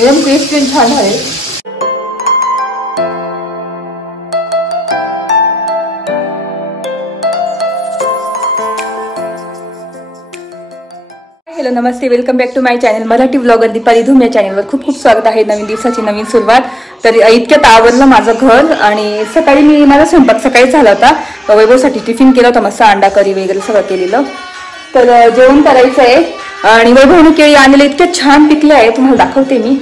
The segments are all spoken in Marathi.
एकदम टेस्टी छान आहे. हॅलो नमस्ते, welcome back to my channel Marathi blogger Deepali Dhoom. या चॅनलवर खूप खूप स्वागत आहे. नवीन दिवसाची नवीन सुरुवात. तर इतक्यात आवरलं माझं घर आणि सकाळी मी माझा स्वयंपाक सकाळी झाला होता. वैभवसाठी टिफिन केला होता, मस्त अंडा करी वगैरे सगळं केलेलं. तर जेवण करायचं आहे आणि वैभवने केळी आणलेले इतक्या छान पिकले आहे, तुम्हाला दाखवते मी.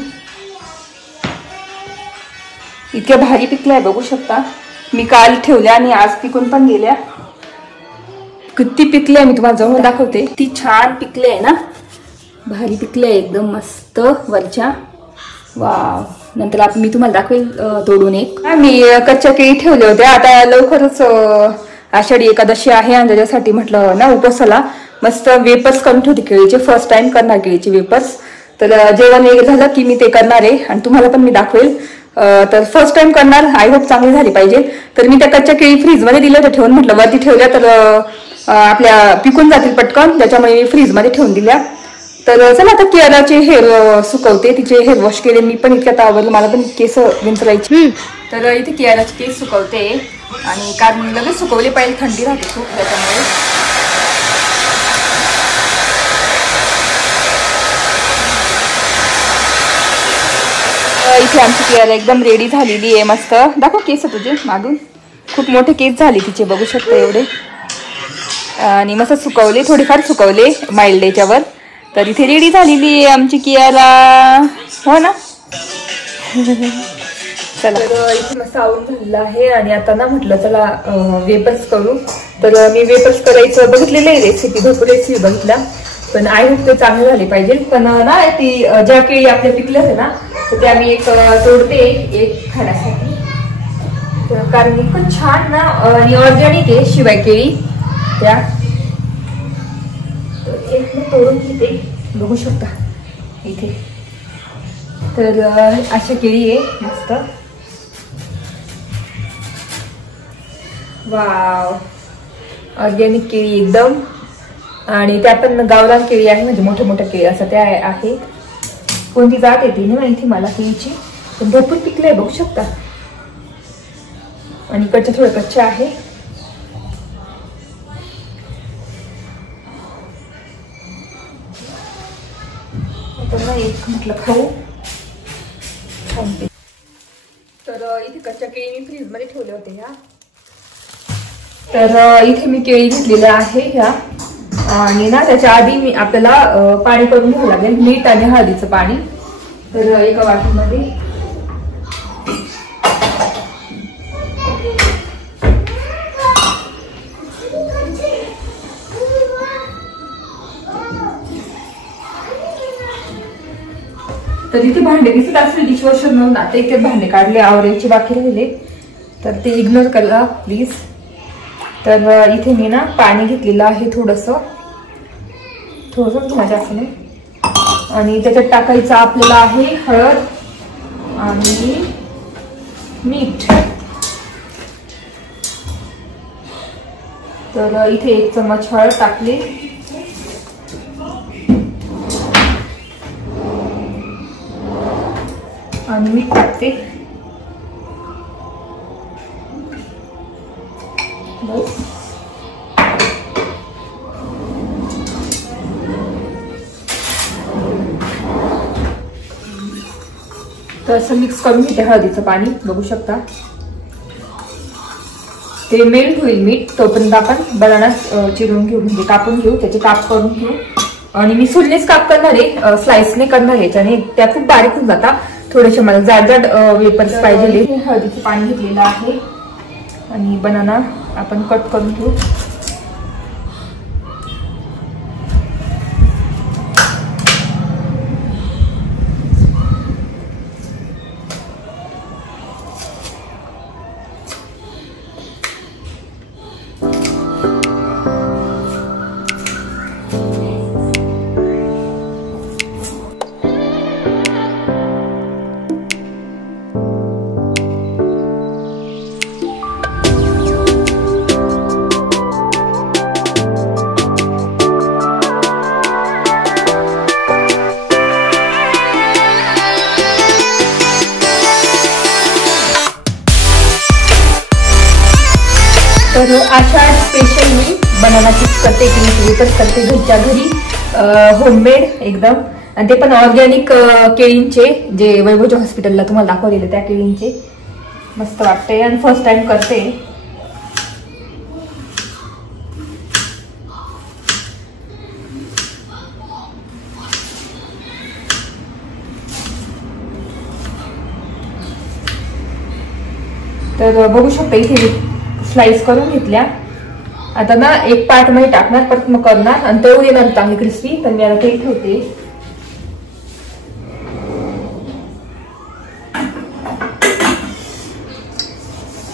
इतक्या भारी पिकल्या आहे, बघू शकता. मी काल ठेवल्या आणि आज पिकून पण गेल्या. किती पिकले मी तुम्हाला जवळ दाखवते. ती छान पिकले आहे ना, भारी पिकले एकदम मस्त वरच्या. वाव. नंतर मी तुम्हाला दाखवेल तोडून एक. मी कच्च्या केळी ठेवल्या होत्या. आता लवकरच आषाढी एकादशी आहे आणि त्याच्यासाठी म्हटलं ना उपवासाला मस्त वेपर्स करून ठेवते केळीचे. फर्स्ट टाइम करणार केळीचे वेपर्स. तर जेवण वगैरे झालं की मी ते करणार आहे आणि तुम्हाला पण मी दाखवेल. तर फर्स्ट टाइम करणार, आय होप चांगली झाली पाहिजे. तर मी त्या कच्च्या केळी फ्रीजमध्ये दिल्या होत्या ठेवून, म्हटलं वरती ठेवल्या तर आपल्या पिकून जातील पटकन, त्याच्यामुळे मी फ्रीजमध्ये ठेवून दिल्या. तर चला आता कियाराचे हेअर सुकवते. तिचे हेअर वॉश केले मी पण, इतक्यात आवडलं. मला पण केस विंचरायची. तर इथे कियाराचे केस सुकवते आणि कारण लगेच सुकवले पाहिजे, थंडी राहते खूप त्याच्यामुळे. इथे आमची कियारा एकदम रेडी झालेली आहे. मस्त दाखव केस तुझे मागून, खूप मोठे केस झाले तिचे, बघू शकता एवढे. आणि मस्त सुकवले, थोडेफार सुकवले माइल्ड याच्यावर. तर इथे रेडी झालेली आहे आमची कियारा, हो ना. चला, तर इथे मस्त आवरून झालेलं आहे आणि आता ना म्हटलं चला वेपर्स करू. तर मी वेपर्स करायचं बघितलेलं आहे, रेसिपी भरपूर रेसिपी बघितल्या, पण आय होप ते चांगले झाले पाहिजे. पण ना ती ज्या केळी आपल्या पिकल्या आहे ना, तर त्या मी एक तोडते एक खाण्यासाठी. तर कारण इतकं छान ना आणि ऑर्गॅनिक आहे शिवाय केळी त्या. एक मी तोडून घेते, बघू शकता इथे. तर अशा केळी आहे मस्त. वाव, ऑर्गॅनिक केळी एकदम. आणि त्या पण गावरान केळी आहे, म्हणजे मोठ्या मोठ्या केळी असं त्या आहेत. कोणती जात येते ना माहिती मला केळीची, पण भरपूर पिकले बघू शकता. आणि इकडच्या थोड्या कच्च्या आहे. एक म्हटलं खाऊ. तर इथे कच्च्या केळी मी फ्रीज मध्ये ठेवले होते ह्या. तर इथे मी केळी घेतलेल्या आहे ह्या. आणि ना त्याच्या आधी मी आपल्याला पाणी करून घ्यावं लागेल, मीठ आणि हळदीचं पाणी. तर एका वाटीमध्ये तर इथे भांडे दिसत असेल डिशवॉशर म्हणून, आता इथे भांडे काढले, आवरायचे बाकी राहिले, तर ते इग्नोर करा प्लीज. तर इथे मी ना पाणी घेतलेलं आहे थोडंसं जास्त नाही. आणि त्याच्यात टाकायचं आपल्याला आहे हळद आणि मीठ. तर इथे 1 चम्मच हळद टाकली आणि मीठ टाकते. बस. तर असं मिक्स करून घेते हळदीचं पाणी, बघू शकता. ते मेल्ट होईल मीठ, तोपर्यंत आपण बनाना चिरून घेऊ, म्हणजे कापून घेऊ, त्याचे काप करून घेऊ. आणि मी सुरलेच काप करणार आहे, स्लाइसने करणार आहे, याच्याने त्या खूप बारीक होऊन जातात. थोडेसे मला जाड जाड वेपर्स पाहिजे. हळदीचं पाणी घेतलेलं आहे आणि बनाना आपण कट करून घेऊ. तर आषाढ स्पेशल मी बनाना चिप्स करते, केळीचे वेफर्स करते घरच्या घरी, होममेड एकदम, आणि ते पण ऑर्गॅनिक केळींचे, जे वैभवच्या हॉस्पिटलला तुम्हाला दाखवलेले त्या केळींचे. मस्त वाटते आणि फर्स्ट टाइम करते. तर बघू शकता इथे स्लाइस करून घेतल्या. आता ना एक पार्ट मध्ये टाकणार, परत मग करणार आणि तळून येणार चांगली क्रिस्पी. तर मी आता ते ठेवते.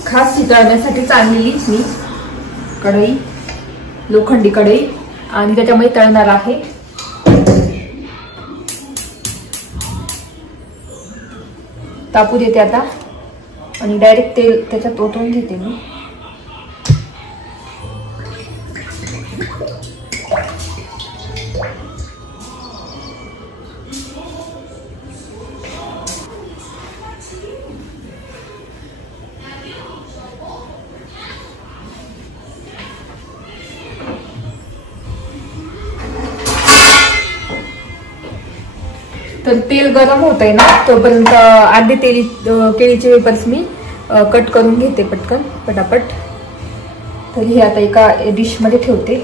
खास तळण्यासाठी आणलेली मी कढई, लोखंडी कढई, आणि त्याच्यामध्ये तळणार आहे. तापू देते आता आणि डायरेक्ट तेल त्याच्यात ओतून घेते मी. तर तेल गरम होत आहे ना, तोपर्यंत अर्धे केळीचे वेफर्स मी कट करून घेते पटकन पटापट. तर हे आता एका डिश मध्ये ठेवते.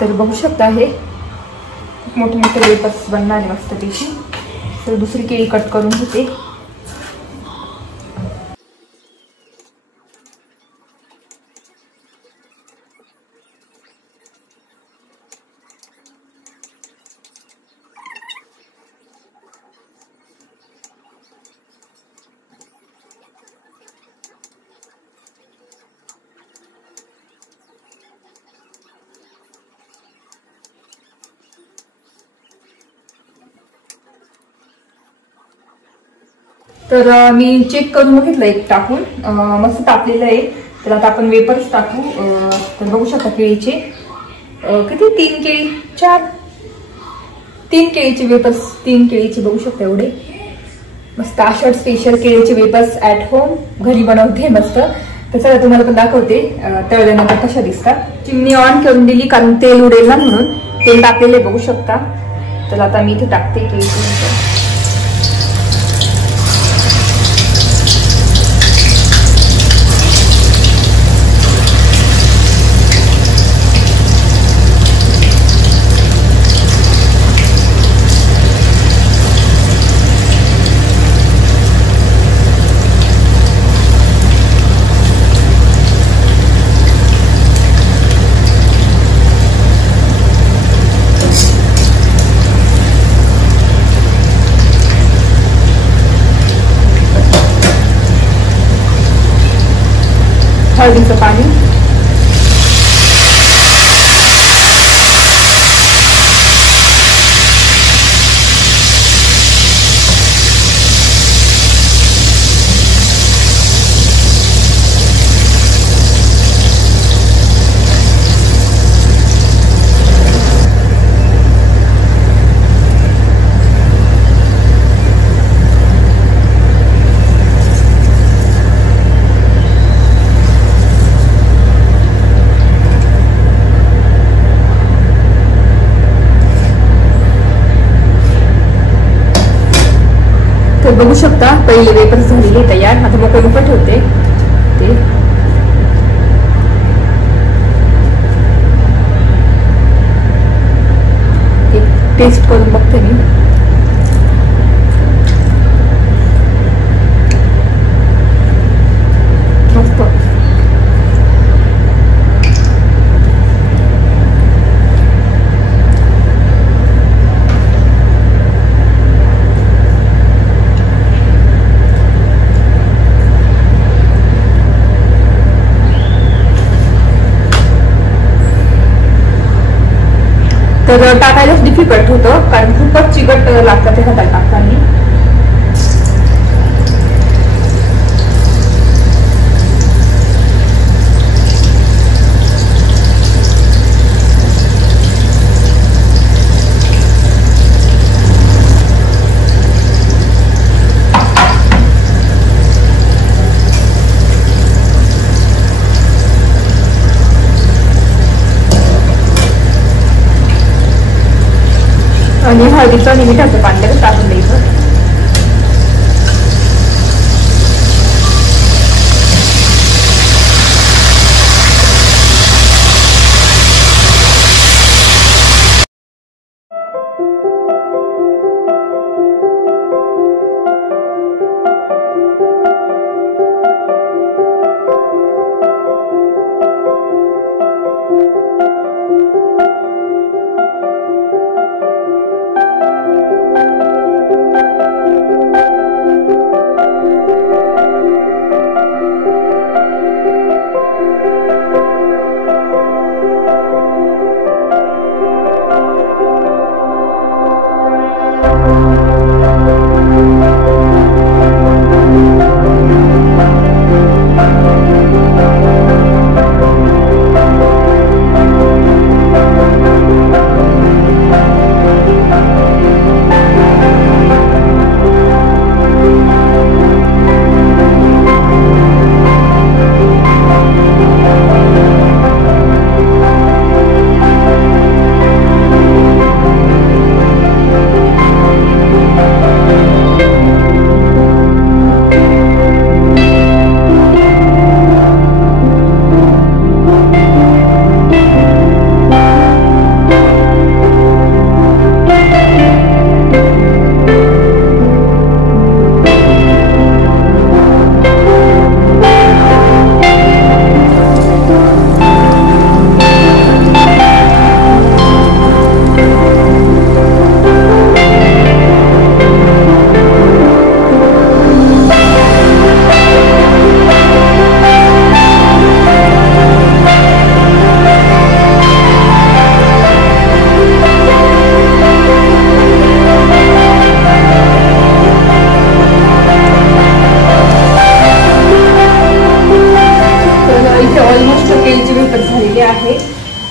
तर बघू शकता हे मोठे मोठे वेफर्स बनणार आहे मस्तपैकी. तर दुसरी केळी कट करून घेते. तर मी चेक करून बघितलं एक टाकून, मस्त तापलेलं आहे. तर आता आपण वेफर्स टाकू. तर बघू शकता केळीचे किती, 3 केळी, 3 केळीचे वेफर्स, 3 केळीचे बघू शकता एवढे मस्त आषाढ स्पेशल केळीचे वेफर्स ॲट होम घरी बनवते मस्त. तर चला तुम्हाला पण दाखवते तळल्यानंतर कशा दिसतात. चिमणी ऑन करून दिली कारण तेल उडेल ना, म्हणून तेल टाकलेले बघू शकता. तर आता मी इथे टाकते केळीचे वेफर्स. हळदीचं पाणी, बघू शकता पहिले वेफर्स झालेले तयार. आता मग कोणपट होते ते टेस्ट करून बघते मी. मस्त. तर टाकायलाच डिफिकल्ट होतं कारण खूपच चिकट लागतं ते हातात टाकताना. आणि हळदीचं आणि मिठाचं पाणी लगेच टाकून द्यायचं.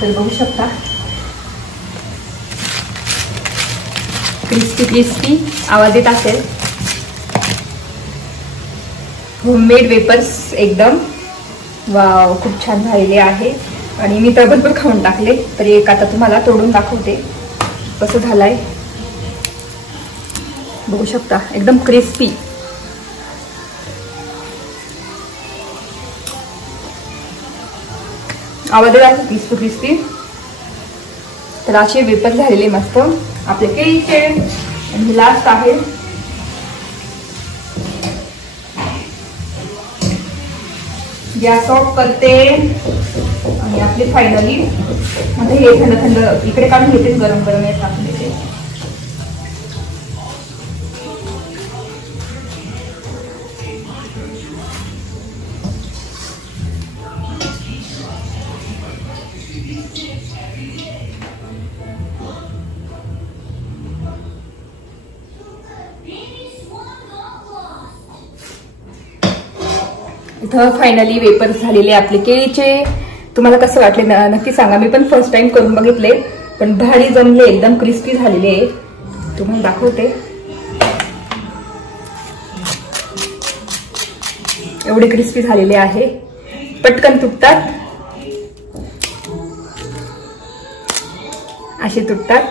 तर बघू शकता क्रिस्पी क्रिस्पी आवाज येत असेल. होममेड वेपर्स एकदम वाव, खूप छान झालेले आहे. आणि मी तर भरपूर खाऊन टाकले, तर एक आता तुम्हाला तोडून दाखवते कसं झालंय. बघू शकता एकदम क्रिस्पी. आवाज येत आहे क्रिस्पी क्रिस्पी. तर असे वेपर झालेले मस्त आपले केळीचे. आणि लास्ट आहे गॅस ऑफ करते. आणि आपले फायनली म्हणजे हे थंड थंड इकडे काढून घेते, गरम गरम हे टाकून देते. इथं फायनली वेपर्स झालेले आपले केळीचे. तुम्हाला कसं वाटले नक्की सांगा. मी पण फर्स्ट टाइम करून बघितले, पण भारी जमले, एकदम क्रिस्पी झालेले. तुम्हाला दाखवते. एवढे क्रिस्पी झालेले आहे, पटकन तुटतात, असे तुटतात.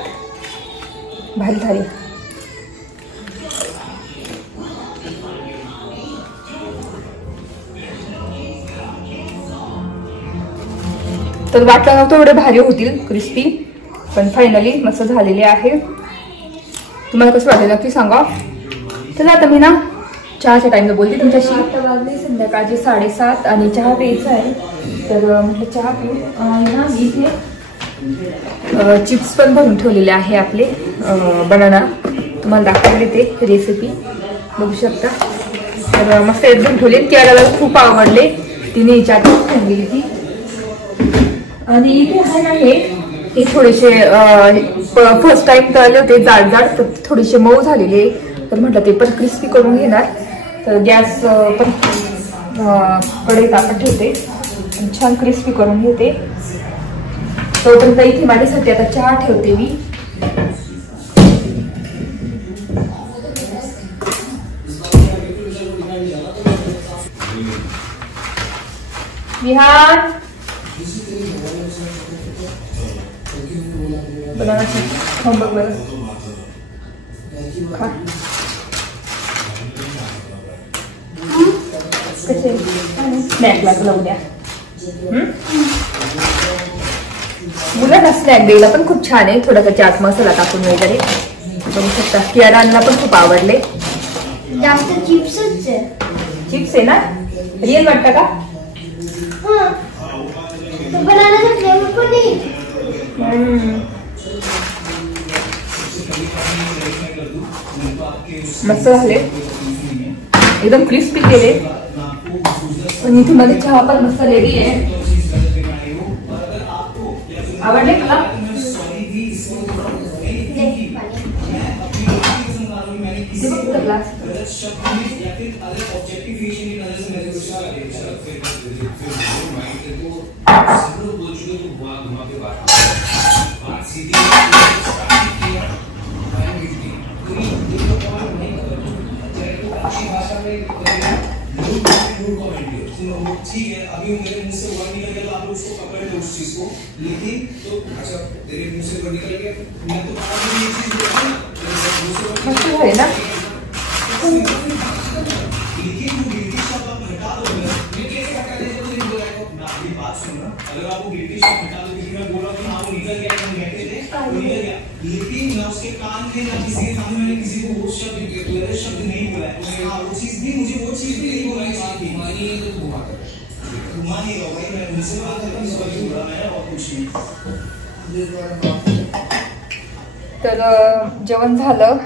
भारी झाले. तर वाटलं नव्हतं एवढे भारी होतील क्रिस्पी, पण फायनली मस्त झालेले आहे. तुम्हाला कसं वाटलं नक्की सांगा. चला आता मी ना चहाच्या टाइमला बोलते तुमच्याशी. आता वाजले संध्याकाळचे 7:30 आणि चहा प्यायचा आहे. तर म्हटलं चहा पिऊ. ना मी इथे चिप्स पण भरून ठेवलेले आहे आपले बनाना. तुम्हाला दाखवले ते रेसिपी बघू शकता. तर मस्त एकदम ठेवले. त्याला खूप आवडले, तिने चाटून खाऊन गेली ती. आणि इथे आहे ना हे थोडेसे फर्स्ट टाइम तळले होते जाड जाड, तर थोडेसे मऊ झालेले. तर म्हटलं ते पण क्रिस्पी करून घेणार. तर गॅस पण कढईत आपण ठेवते आणि छान क्रिस्पी करून घेते. तोपर्यंत इथे माझ्यासाठी आता चहा ठेवते मी. विहार बनाना खाऊन बघ बरं. कसे स्नॅकला लावू द्या. मुलांना स्नॅक द्यायला पण खूप छान आहे. थोडासा चाट मसाला टाकून वगैरे बघू शकता. कियारांना पण खूप आवडले. जास्त चिप्सच आहे. चिप्स आहे ना. रिअल वाटतं का? तो बनानाचा फ्लेवर पण नाही. मस्त झाले. एकदम क्रिस्पी केले. आणि इथे मध्ये चहा पण मस्त रेडी आहे. आवडले तुला? ठीक है, अभी मेरे मुंह से वर्ड निकल गया, आप उसको पकड़ लो उस चीज को, लेकिन तो अच्छा तेरे मुंह से वर्ड निकल गया, मैं तो ये चीज देखा ना, मस्त है ना. लेकिन वो गिल्टी शब्द आप हटा दो, मैं कैसे हटा दे जब नहीं बोला है. ना ये बात सुनना, अगर आप वो गिल्टी शब्द हटा दो, क्योंकि मैं बोला कि हाँ वो निकल गया, हम कहते थे वो निकल गया, लेकिन मैं उसके कान में ना किसी के सामने मैंने किसी को वो शब्द नहीं बोला है. हाँ वो चीज भी मुझे वो चीज भी नहीं बोला है. मानिए तो घुमा कर मानिएगा भाई, मैं मुझसे बात करता हूँ, सॉरी बोला मैं और कुछ नहीं. तर जेवण झालं.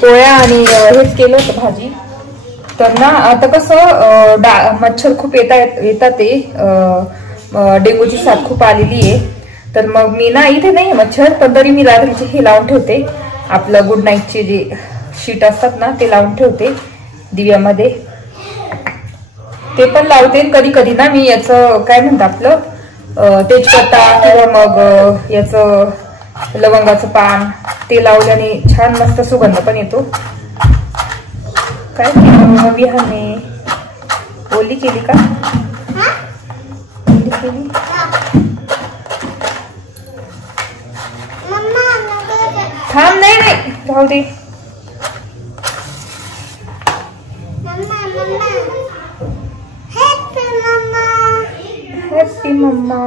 पोळ्या आणि हेच केलं होतं भाजी. तर ना आता कसं मच्छर खूप येतात ते डेंगूची साथ खूप आलेली आहे. तर मग मी ना इथे नाही मच्छर, पण तरी मी रात्रीचे हे लावून ठेवते. आपलं गुड नाईटचे जे शीट असतात ना ते लावून ठेवते दिव्यामध्ये. ते पण लावते. कधी कधी ना मी याचं काय म्हणतात आपलं तेजपत्ता किंवा मग याचं लवंगाचं पान ते लावल्याने छान मस्त सुगंध पण येतो. काय केलं विहाने? ओली केली का? ओली केली. थांब. नाही नाही राहू दे. Happy mamma.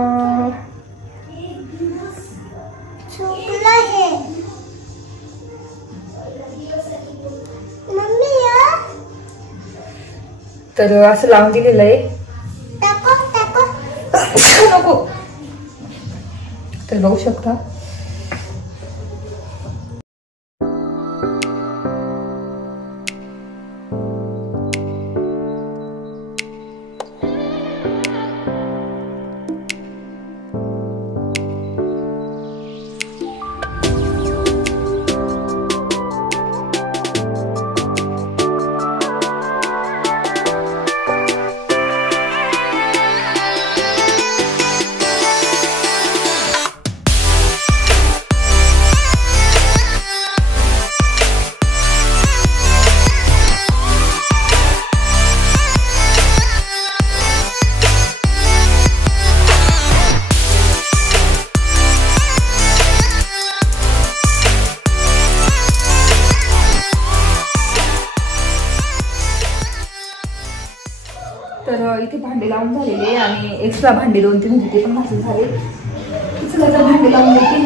तर असं लावून दिलेलं आहे. नको. तर बघू शकता. तर इथे भांडे लावून झालेले आणि एक्स्ट्रा भांडे 2-3 होते ते पण घासून झाले. सगळं भांडे लावून देते.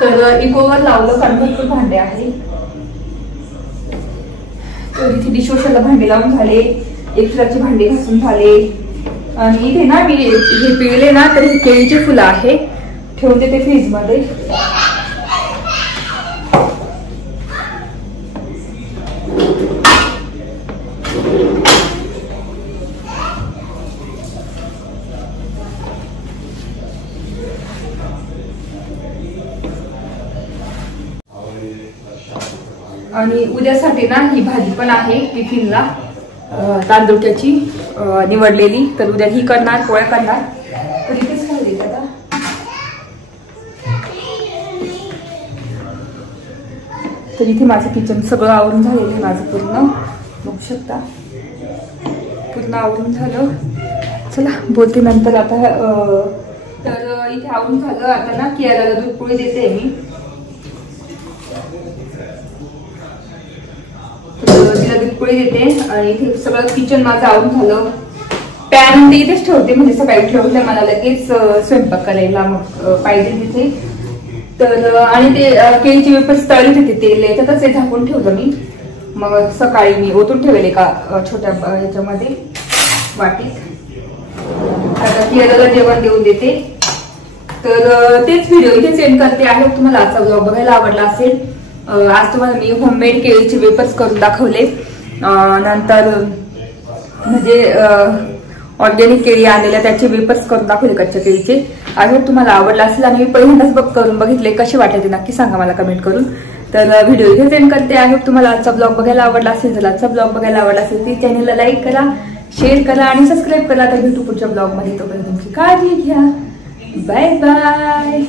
तर इकोवर लावलं कारण भरपूर भांडे आहे. तर इथे डिशवॉशरला भांडे लावून झाले. एक्स्ट्राचे भांडे घासून झाले. आणि इथे ना मी हे पिळले ना तर हे केळीचे फुलं आहे. ठेवून देते फ्रीज मध्ये. आणि उद्यासाठी ना ही भाजी पण आहे टिफिनला तांदूळची निवडलेली. तर उद्या ही करणार, पोळ्या करणार. तर इथेच खाऊ देत आता. तर इथे माझं किचन सगळं आवरून झालेलं आहे, माझं पूर्ण बघू शकता पूर्ण आवरून झालं. चला बोलते नंतर. आता तर इथे आवरून झालं. आता ना कियाराला दूध पोळी देते मी. तिला दूध पोळी देते आणि इथे सगळं किचन माझं आवरून झालं. पॅन ते इथेच ठेवते, म्हणजे सकाळी ठेवलं मला लगेच स्वयंपाक करायला मग पाहिजे तिथे. तर आणि ते केळीचे वेपर्स तळले होते, तेल याच्यातच ते झाकून ठेवलं मी. मग सकाळी मी ओतून ठेवले एका छोट्या ह्याच्यामध्ये वाटीत. आता कियाराला जेवण देऊन देते. तर तेच व्हिडिओ इथे सेंड करते. आहे तुम्हाला आजचा ब्लॉग बघायला आवडला असेल. आज तुम्हाला मी होममेड केळीचे वेपर्स करून दाखवले. नंतर म्हणजे ऑर्गॅनिक केळी आणलेल्या त्याचे वेपर्स करून दाखवले कच्च्या केळीचे. आहे तुम्हाला आवडला असेल आणि मी पहिल्यांदाच करून बघितले, कसे वाटले ते नक्की सांगा मला कमेंट करून. तर व्हिडिओ इथे सेंड करते. आहे तुम्हाला आजचा ब्लॉग बघायला आवडला असेल, तर आजचा ब्लॉग बघायला आवडला असेल प्लीज चॅनलला लाईक करा, शेअर करा आणि सबस्क्राईब करा. तर भेटू पुढच्या ब्लॉग मध्ये. तोपर्यंत तुमची काळजी घ्या. Bye bye.